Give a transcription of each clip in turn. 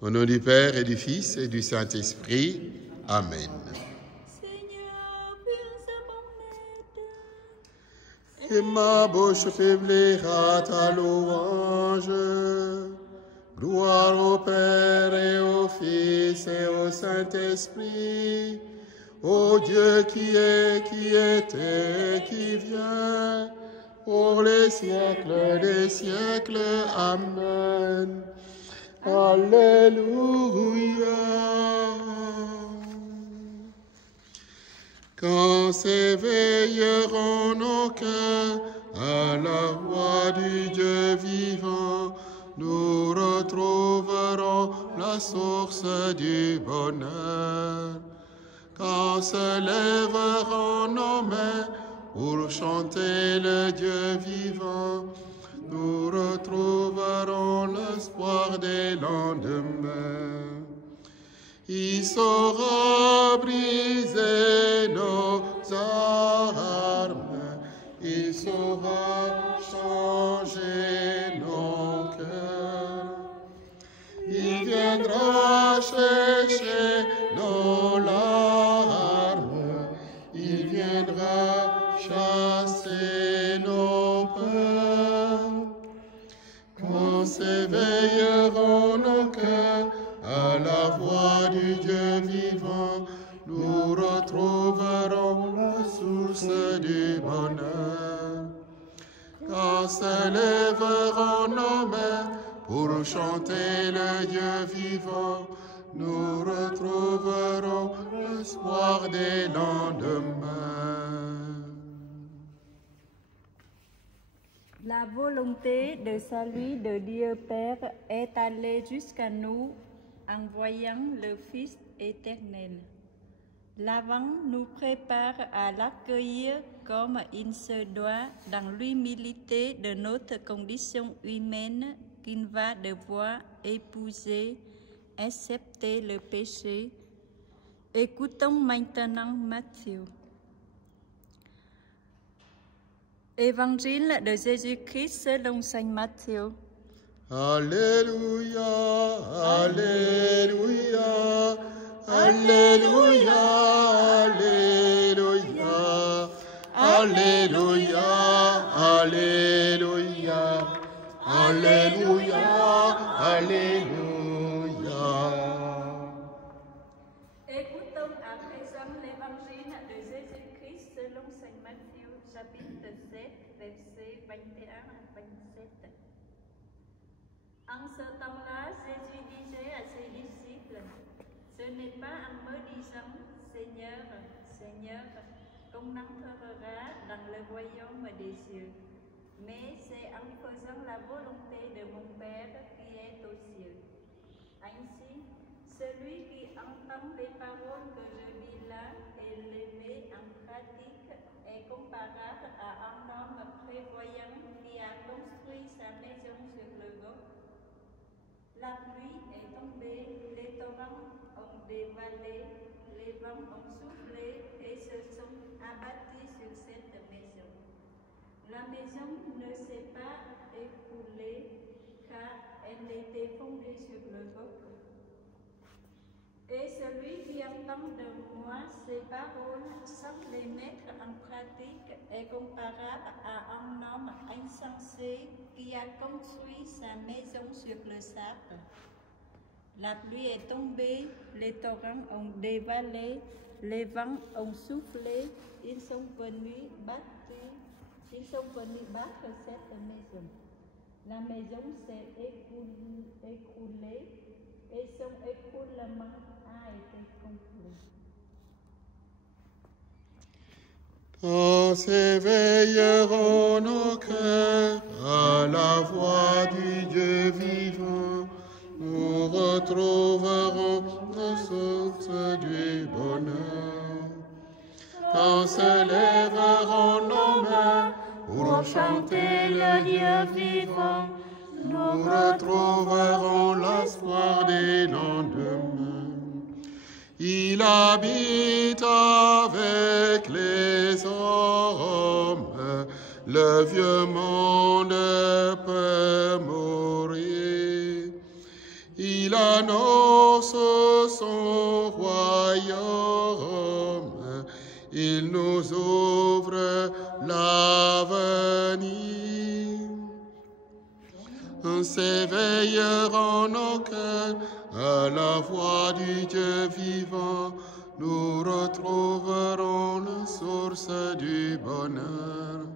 Au nom du Père et du Fils et du Saint-Esprit. Amen. Seigneur, viens à mon aide. Et ma bouche faiblira ta louange. Gloire au Père et au Fils et au Saint-Esprit, ô Dieu qui est, qui était, qui vient, pour les siècles des siècles. Amen. Alléluia. Quand s'éveilleront nos cœurs à la voix du Dieu vivant, nous retrouverons la source du bonheur. Quand se lèveront nos mains pour chanter le Dieu vivant, nous retrouverons l'espoir des lendemains. Il saura briser nos armes, il saura changer nos cœurs. Il viendra chercher nos larmes, il viendra chasser nos peurs. Quand s'éveilleront nos cœurs à la voix du Dieu vivant, nous retrouverons la source du bonheur. Quand se lèveront nos mains pour chanter le Dieu vivant, nous retrouverons l'espoir des lendemains. La volonté de salut de Dieu Père est allée jusqu'à nous en voyant le Fils éternel. L'avant nous prépare à l'accueillir comme il se doit dans l'humilité de notre condition humaine qu'il va devoir épouser, accepter le péché. Écoutons maintenant Matthieu. Évangile de Jésus-Christ selon saint Matthieu. Alléluia, Alléluia, Alléluia, Alléluia, Alléluia, Alléluia, Alléluia, Alléluia. Écoutons à présent l'évangile de Jésus-Christ selon saint Matthieu, chapitre 7, versets 21 à 27. En ce temps-là, Jésus disait à ses disciples, ce n'est pas en me disant, Seigneur, Seigneur, qu'on entrera dans le royaume des cieux, mais c'est en faisant la volonté de mon Père qui est aux cieux. Ainsi, celui qui entend les paroles que je dis là et les met en pratique est comparable à un homme prévoyant qui a construit sa maison sur le roc. La pluie est tombée, les torrents ont dévalé, les vents ont soufflé et se sont abattus sur cette maison. La maison ne s'est pas écroulée car elle était fondée sur le roc. Et celui qui entend de moi ces paroles sans les mettre en pratique est comparable à un homme insensé qui a construit sa maison sur le sable. La pluie est tombée, les torrents ont dévalé, les vents ont soufflé, ils sont venus battre cette maison. La maison s'est écroulée et son écroulement a été complet. Quand s'éveilleront nos cœurs à la voix du Dieu vivant, nous retrouverons la source du bonheur. Quand se lèveront nos mains pour chanter le Dieu vivant, nous retrouverons l'espoir des lendemains. Il habite avec les hommes, le vieux monde peut mourir. Il Il annonce son royaume, il nous ouvre l'avenir. S'éveillera nos cœurs à la voix du Dieu vivant, nous retrouverons la source du bonheur.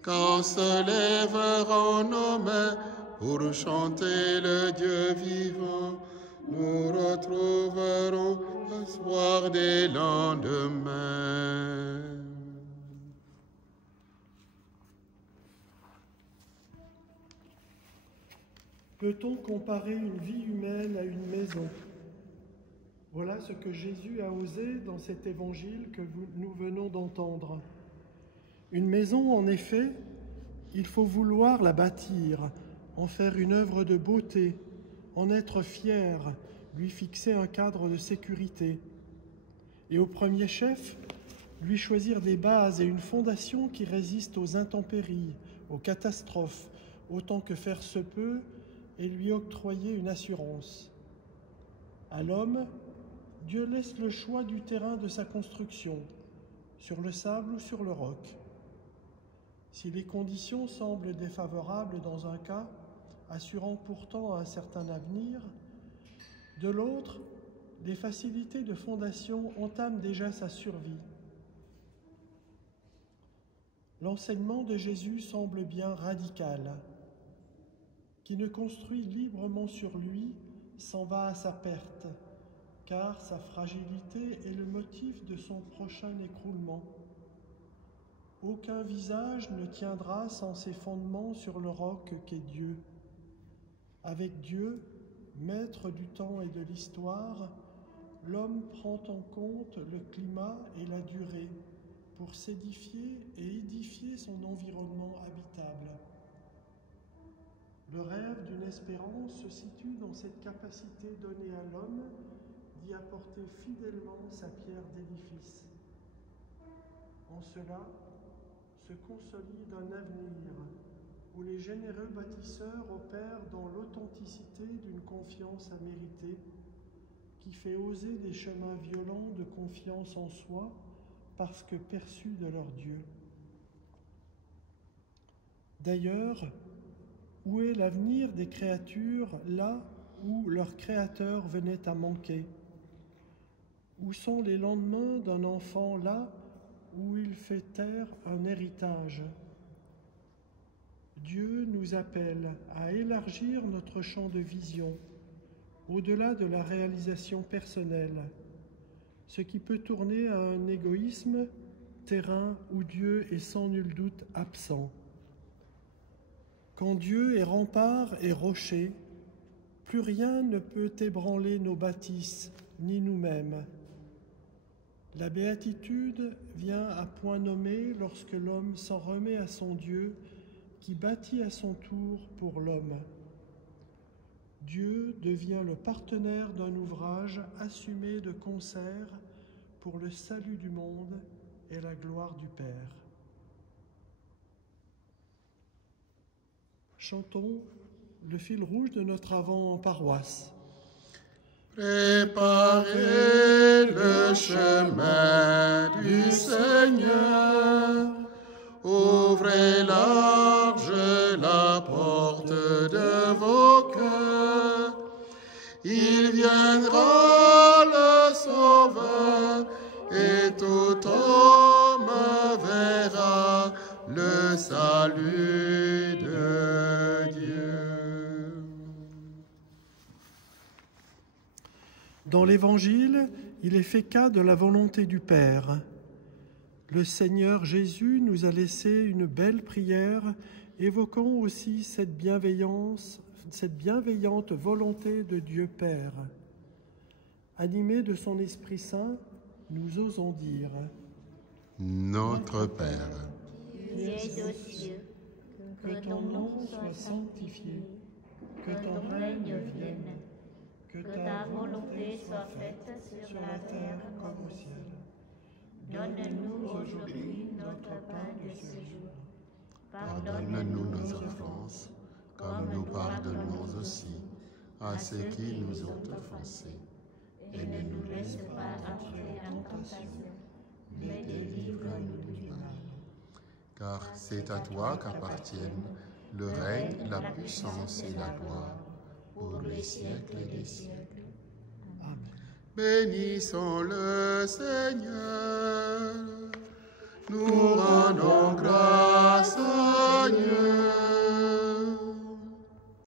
Quand se lèveront nos mains pour chanter le Dieu vivant, nous retrouverons l'espoir des lendemains. Peut-on comparer une vie humaine à une maison? Voilà ce que Jésus a osé dans cet évangile que nous venons d'entendre. Une maison, en effet, il faut vouloir la bâtir, en faire une œuvre de beauté, en être fier, lui fixer un cadre de sécurité. Et au premier chef, lui choisir des bases et une fondation qui résistent aux intempéries, aux catastrophes, autant que faire se peut, et lui octroyer une assurance. À l'homme, Dieu laisse le choix du terrain de sa construction, sur le sable ou sur le roc. Si les conditions semblent défavorables dans un cas, assurant pourtant un certain avenir, de l'autre, les facilités de fondation entament déjà sa survie. L'enseignement de Jésus semble bien radical. Qui ne construit librement sur lui s'en va à sa perte, car sa fragilité est le motif de son prochain écroulement. Aucun visage ne tiendra sans ses fondements sur le roc qu'est Dieu. Avec Dieu, maître du temps et de l'histoire, l'homme prend en compte le climat et la durée pour s'édifier et édifier son environnement habitable. Le rêve d'une espérance se situe dans cette capacité donnée à l'homme d'y apporter fidèlement sa pierre d'édifice. En cela, se consolide un avenir où les généreux bâtisseurs opèrent dans l'authenticité d'une confiance à mériter qui fait oser des chemins violents de confiance en soi parce que perçus de leur Dieu. D'ailleurs, où est l'avenir des créatures là où leur Créateur venait à manquer? Où sont les lendemains d'un enfant là où il fait taire un héritage? Dieu nous appelle à élargir notre champ de vision, au-delà de la réalisation personnelle, ce qui peut tourner à un égoïsme, terrain où Dieu est sans nul doute absent. Quand Dieu est rempart et rocher, plus rien ne peut ébranler nos bâtisses, ni nous-mêmes. La béatitude vient à point nommé lorsque l'homme s'en remet à son Dieu, qui bâtit à son tour pour l'homme. Dieu devient le partenaire d'un ouvrage assumé de concert pour le salut du monde et la gloire du Père. Chantons le fil rouge de notre avant en paroisse. Préparez le chemin du Seigneur, ouvrez large la porte de vos cœurs, il viendra le Sauveur et tout homme verra le salut de Dieu. Dans l'Évangile, il est fait cas de la volonté du Père. Le Seigneur Jésus nous a laissé une belle prière évoquant aussi cette bienveillante volonté de Dieu Père. Animés de son Esprit Saint, nous osons dire « Notre Père, qui es aux cieux, que ton nom soit sanctifié, que ton règne vienne, que ta volonté soit faite sur la terre comme au ciel. Donne-nous aujourd'hui notre pain de ce jour. pardonne-nous nos offenses, comme nous pardonnons aussi à ceux qui nous ont offensés. Et ne nous laisse pas entrer en tentation, mais délivre-nous du mal. Car c'est à toi qu'appartiennent le règne, la puissance et la gloire, pour les siècles des siècles. Amen. Bénissons le Seigneur. Nous